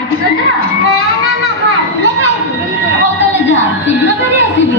ଖାଇଥିଲ ଯା? ହଉ ତାହେଲେ ଯା, ଶୀଘ୍ର ଫେରି ଆସିବୁ।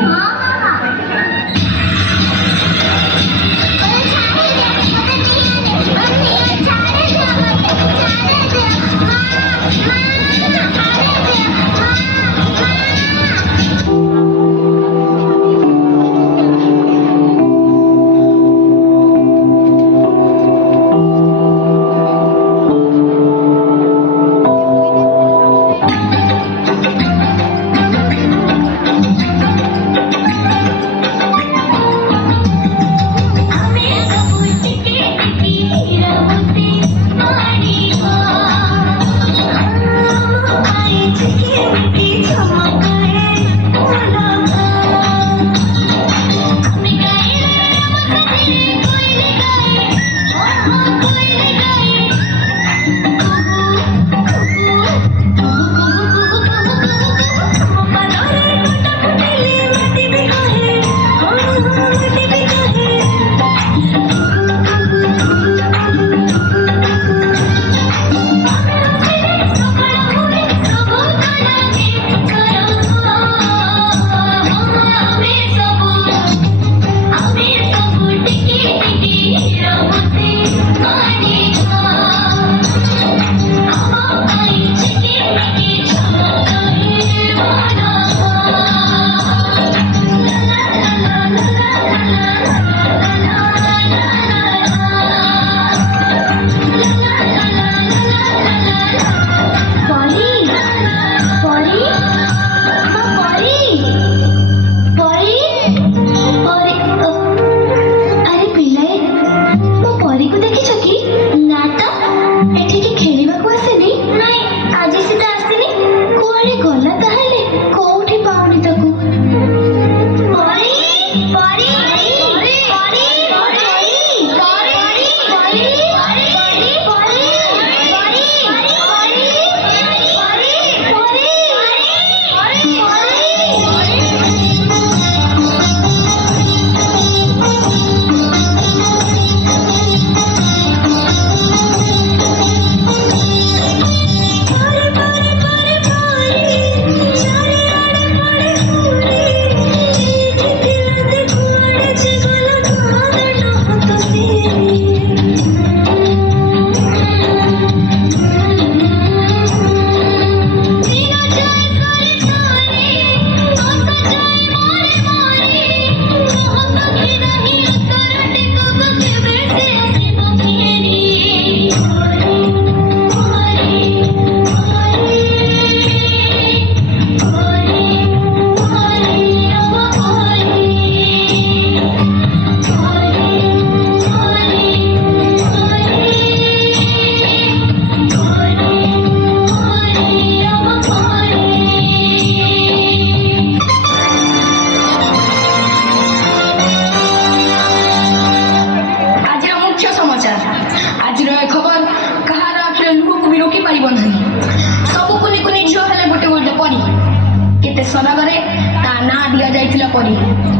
ସଦାଗରେ ତା ନାଁ ଦିଆଯାଇଥିଲା ପରୀ।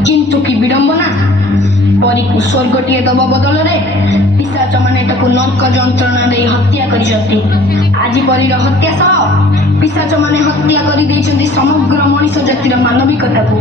କିନ୍ତୁ କି ବିଡ଼ମ୍ବନା, ପରୀକୁ ସ୍ୱର୍ଗଟିଏ ଦବା ବଦଳରେ ପିଶାଚମାନେ ତାକୁ ନର୍କ ଯନ୍ତ୍ରଣା ଦେଇ ହତ୍ୟା କରିଛନ୍ତି। ଆଜି ପରୀର ହତ୍ୟା ସହ ପିଶାଚମାନେ ହତ୍ୟା କରିଦେଇଛନ୍ତି ସମଗ୍ର ମଣିଷ ଜାତିର ମାନବିକତାକୁ।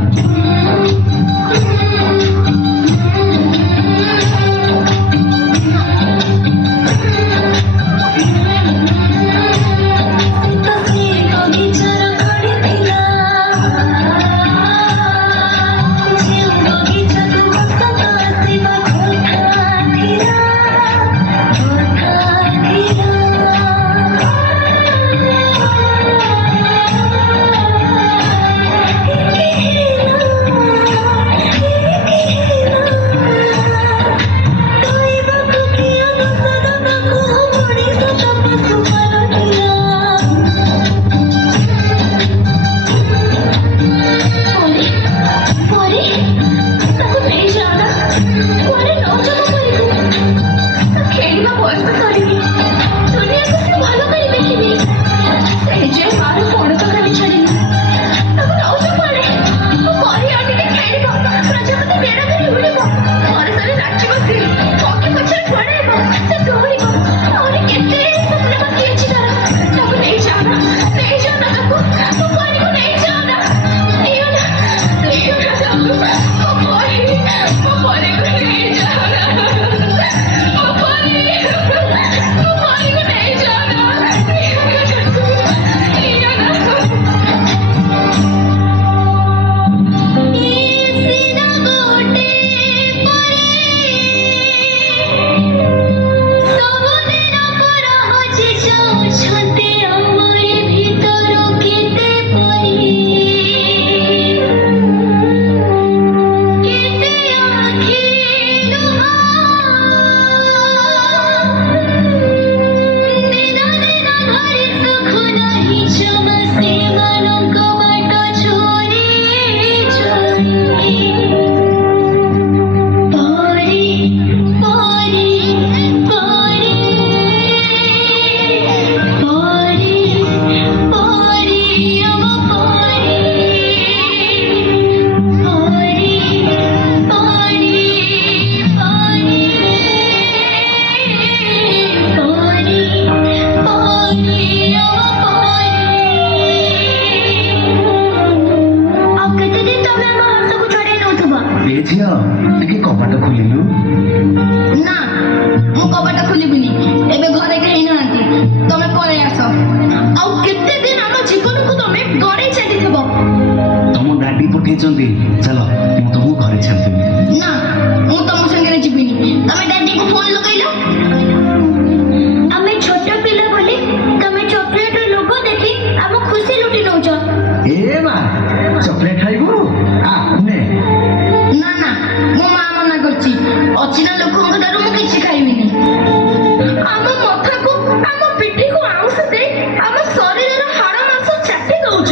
ଝିଅ ଟିକେ କବାଟ ଖୋଲିଲୁ। ନା ମୁଁ କବାଟ ଖୋଲିବିନି, ଏବେ ଘରେ କେହି ନାହାନ୍ତି, ତମେ ପଳେଇ ଆସ। ଆଉ କେତେ ଦିନ ଆମ ଜୀବନକୁ ତମେ ଗଡ଼େଇ ଚାଲିଥିବ? ତମ ଡାଡି ପଠେଇଛନ୍ତି, ଚାଲ ମୁଁ ତମକୁ ଘରେ ଛାଡ଼ିଦେବି। ନା ମୁଁ ତମ ସାଙ୍ଗରେ ଯିବିନି, ତମେ ଡାଡିକୁ ଫୋନ ଲଗେଇଲ। ଆମେ ଛୋଟ ପିଲା ବୋଲି ତମେ ଚକୋଲେଟର ଲୋଭ ଦେଖି ଆମ ଖୁସି ଲୁଟି ନଉଛ। ଏ ମା ଚକଲେଟ ଖାଇବୁ? ନେ। ନା ନା ମୋ ମା ମନା କରୁଛି, ଅଚିହ୍ନା ଲୋକଙ୍କ ଠାରୁ ମୁଁ କିଛି ଖାଇବିନି। ଆମ ମଥାକୁ ଆମ ପିଠିକୁ ଆଉଁସ ଦେଇ ଆମ ଶରୀରର ହାଡ଼ ମାଂସ ଚାଟି ଦଉଛ।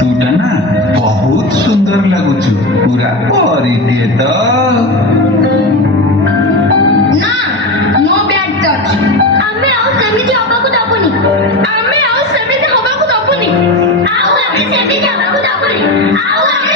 ତୁଟା ନା ବହୁତ ସୁନ୍ଦର ଲାଗୁଛୁ, ପୁରା ପରିଟିଏ ତ। ନା ନୋ ବ୍ୟାଡ୍ ଟଚ୍। ଆମେ ଆଉ ସେମିତି ହବାକୁ ଦବୁନି, ଆମେ ଆଉ ସେମିତି ହବାକୁ ଦବୁନି, ଆଉ ଆମେ ସେମିତି ହବାକୁ ଦବୁନି, ଆଉ ଆମେ